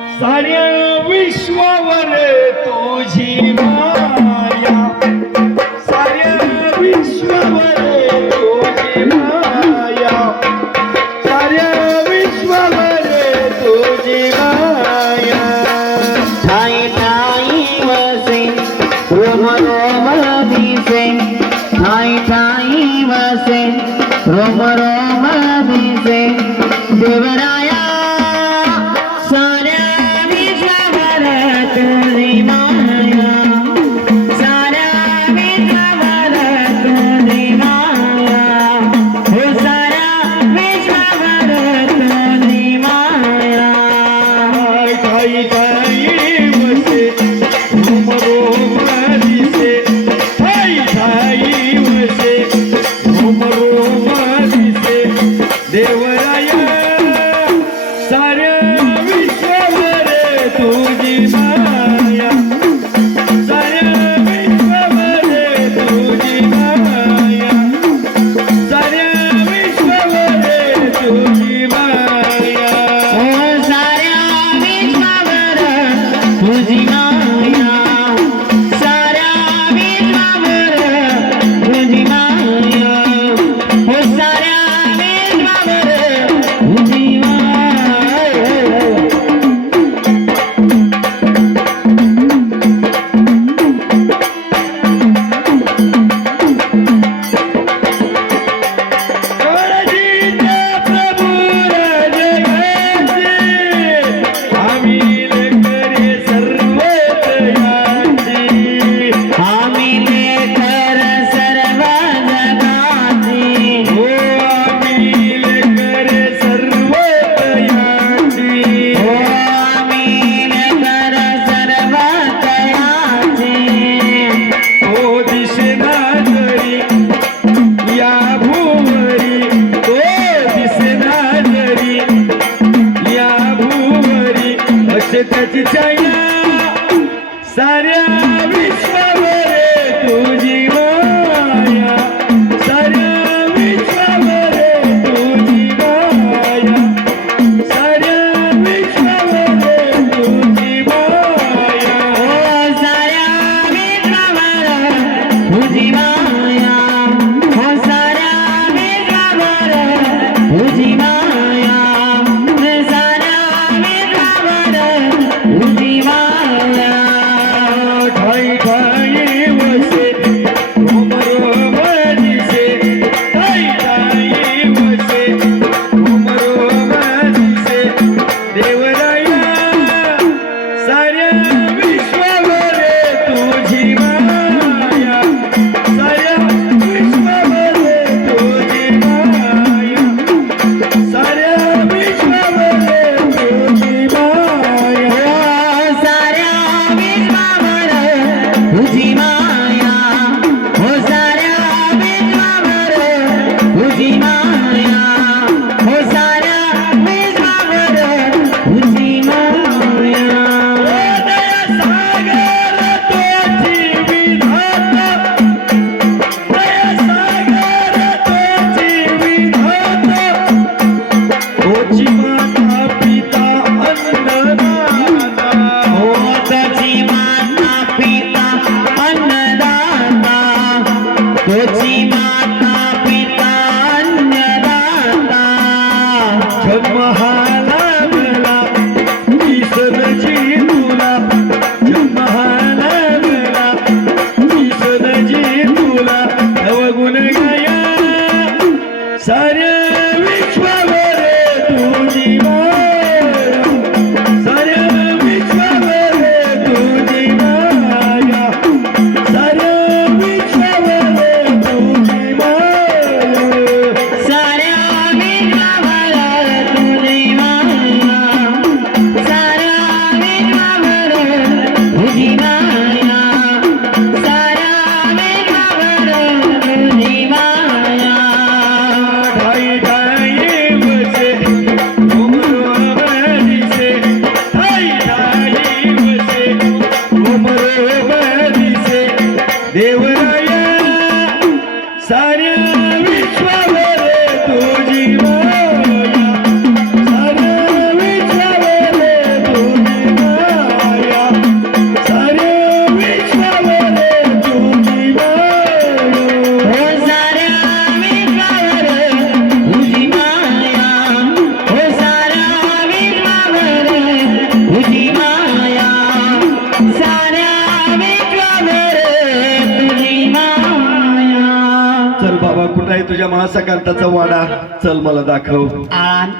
साऱ्या विश्वावर तुझी माया, साऱ्या विश्वावर तुझी माया, साऱ्या विश्वावर तुझी माया. ठाई ठाई वसे रोम रोम दिसे, ठाई ठाई वसे रोम रोम दिसे. देवराया साऱ्या विश्वावर तुझी माया, साऱ्या विश्वावर तुझी माया, हो साऱ्या विश्वावर तुझी माया. ठाई ठाई वसे रोम रोम दिसे, ठाई ठाई वसे रोम रोम दिसे. देवराया साऱ्या विश्वावर तुझी माया, साऱ्या विश्वावर तुझी माया, साऱ्या विश्वावर तुझी माया. हो साऱ्या विश्वावर तुझी माया, साऱ्या विश्वावर तुझी माया, हो साऱ्या विश्वावर तुझी माया. काळजीचा प्रभू राजयाची, आम्ही लेकरे सर्व तयाची, आम्ही लेकर सर्व जगाची, हो आम्ही लेकरे सर्व तयाची. हो आम्ही लेकर सर्व तयाची. हो दिसेना जरी या भूवरी, हो दिसेना जरी या भूवरी, असे त्याची छाया साऱ्या विश्वावर तुझी माया, साऱ्या विश्वावर तुझी माया, साऱ्या विश्वावर तुझी माया. हो साऱ्या विश्वावर तुझी माया, हो साऱ्या विश्वावर तुझी माया, साऱ्या विश्वावर तुझी माया. बाबा कुठं आहे तुझ्या महासकांताचा वाडा चल मला दाखव आण